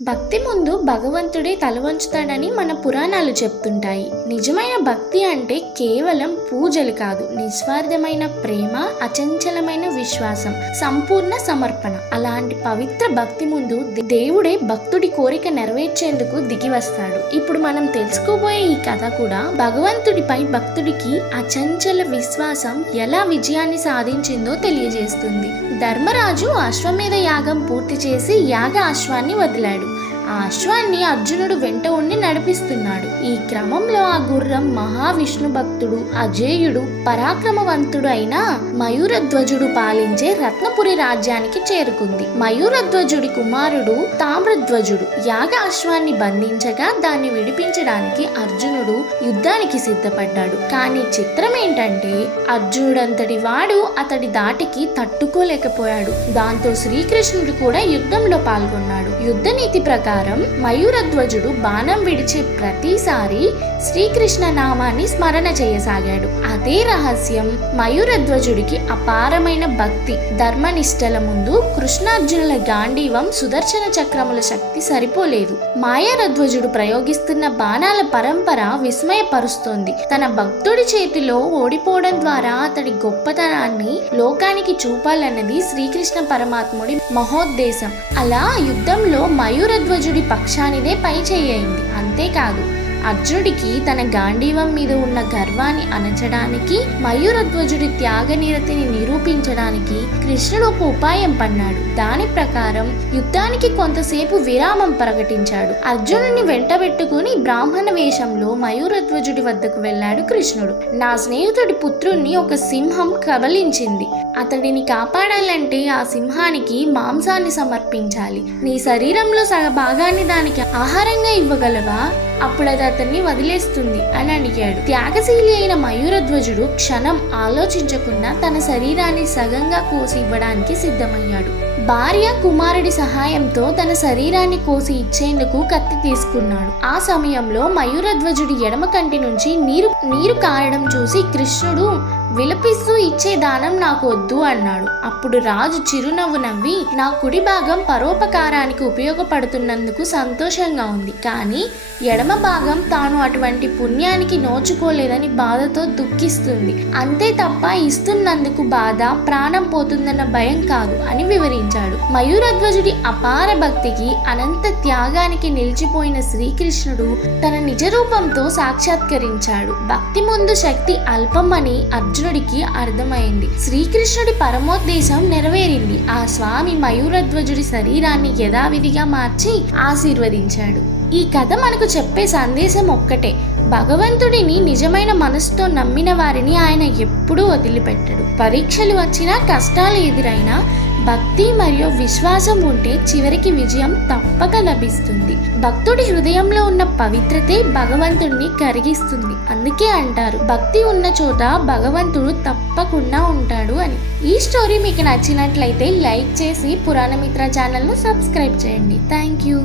భక్తి ముందు భగవంతుడే తల వంచుతాడని మన పురాణాలు చెప్తుంటాయి. నిజమైన భక్తి అంటే కేవలం పూజలు కాదు, నిస్వార్థమైన ప్రేమ, అచంచలమైన విశ్వాసం, సంపూర్ణ సమర్పణ. అలాంటి పవిత్ర భక్తి ముందు దేవుడే భక్తుడి కోరిక నెరవేర్చేందుకు దిగి వస్తాడు. ఇప్పుడు మనం తెలుసుకోబోయే ఈ కథ కూడా భగవంతుడిపై భక్తుడికి అచంచల విశ్వాసం ఎలా విజయాన్ని సాధించిందో తెలియజేస్తుంది. ధర్మరాజు అశ్వమేధ యాగం పూర్తి చేసి యాగ అశ్వాన్ని వదిలాడు. ఆ అశ్వాన్ని అర్జునుడు వెంట ఉండి నడిపిస్తున్నాడు. ఈ క్రమంలో ఆ గుర్రం మహావిష్ణు భక్తుడు, అజేయుడు, పరాక్రమవంతుడు అయిన మయూరధ్వజుడు పాలించే రత్నపురి రాజ్యానికి చేరుకుంది. మయూరధ్వజుడి కుమారుడు తామ్రధ్వజుడు యాగ అశ్వాన్ని బంధించగా దాన్ని విడిపించడానికి అర్జునుడు యుద్ధానికి సిద్ధపడ్డాడు. కానీ చిత్రం ఏంటంటే అర్జునుడంతటి వాడు అతడి దాటికి తట్టుకోలేకపోయాడు. దాంతో శ్రీకృష్ణుడు కూడా యుద్ధంలో పాల్గొన్నాడు. యుద్ధ నీతి ప్రకారం మయూరధ్వజుడు బాణం విడిచే ప్రతిసారి శ్రీకృష్ణ నామాన్ని స్మరణ చేయసాగాడు. అదే రహస్యం. మయూరధ్వజుడికి అపారమైన భక్తి, ధర్మనిష్టల ముందు కృష్ణార్జునుల గాంధీవం, సుదర్శన చక్రముల శక్తి సరిపోలేదు. మాయారధ్వజుడు ప్రయోగిస్తున్న బాణాల పరంపర విస్మయపరుస్తోంది. తన భక్తుడి చేతిలో ఓడిపోవడం ద్వారా అతడి గొప్పతనాన్ని లోకానికి చూపాలన్నది శ్రీకృష్ణ పరమాత్ముడి మహోద్దేశం. అలా యుద్ధంలో మయూరధ్వజుడి పక్షానిదే పై చేయింది. అంతేకాదు, అర్జునుడికి తన గాంధీవం మీద ఉన్న గర్వాన్ని అణచడానికి, మయూరధ్వజుడి త్యాగనిరతిని నిరూపించడానికి కృష్ణుడు ఒక ఉపాయం పన్నాడు. దాని ప్రకారం యుద్ధానికి కొంతసేపు విరామం ప్రకటించాడు. అర్జునుడిని వెంటబెట్టుకుని బ్రాహ్మణ వేషంలో మయూరధ్వజుడి వద్దకు వెళ్ళాడు కృష్ణుడు. నా స్నేహితుడి పుత్రుణ్ణి ఒక సింహం కబలించింది. అతడిని కాపాడాలంటే ఆ సింహానికి మాంసాన్ని సమర్పించాలి. నీ శరీరంలో సగ భాగాన్ని దానికి ఆహారంగా ఇవ్వగలవా? అప్పుడు అది అతన్ని వదిలేస్తుంది అని అడిగాడు. త్యాగశీలి అయిన మయూరధ్వజుడు క్షణం ఆలోచించకుండా తన శరీరాన్ని సగంగా కోసి ఇవ్వడానికి సిద్ధమయ్యాడు. భార్య, కుమారుడి సహాయంతో తన శరీరాన్ని కోసి ఇచ్చేందుకు కత్తి తీసుకున్నాడు. ఆ సమయంలో మయూరధ్వజుడి ఎడమ కంటి నుంచి నీరు కారడం చూసి కృష్ణుడు విలపిస్తూ, ఇచ్చే దానం నాకు వద్దు అన్నాడు. అప్పుడు రాజు చిరునవ్వు నవ్వి, నా కుడి భాగం పరోపకారానికి ఉపయోగపడుతున్నందుకు సంతోషంగా ఉంది, కానీ ఎడమ భాగం తాను అటువంటి పుణ్యానికి నోచుకోలేదని బాధతో దుఃఖిస్తుంది. అంతే తప్ప ఇస్తున్నందుకు బాధ, ప్రాణం పోతుందన్న భయం కాదు అని వివరించాడు. మయూరధ్వజుడి అపార భక్తికి, అనంత త్యాగానికి నిలిచిపోయిన శ్రీకృష్ణుడు తన నిజ రూపంతో సాక్షాత్కరించాడు. భక్తి ముందు శక్తి అల్పం అని అర్జునుడికి అర్థమైంది. శ్రీకృష్ణుడి పరమోద్దేశం నెరవేరింది. ఆ స్వామి మయూరధ్వజుడి శరీరాన్ని యథావిధిగా మార్చి ఆశీర్వదించాడు. ఈ కథ మనకు చెప్పే సందేశం ఒక్కటే: భగవంతుడిని నిజమైన మనసుతో నమ్మిన వారిని ఆయన ఎప్పుడూ వదిలిపెట్టడు. పరీక్షలు వచ్చినా, కష్టాలు ఎదురైనా భక్తి మరియు విశ్వాసం ఉంటే చివరికి విజయం తప్పక లభిస్తుంది. భక్తుడి హృదయంలో ఉన్న పవిత్రతే భగవంతుడిని కరిగిస్తుంది. అందుకే అంటారు, భక్తి ఉన్న చోట భగవంతుడు తప్పకుండా ఉంటాడు అని. ఈ స్టోరీ మీకు నచ్చినట్లయితే లైక్ చేసి పురాణమిత్ర ఛానల్ను సబ్స్క్రైబ్ చేయండి. Thank you.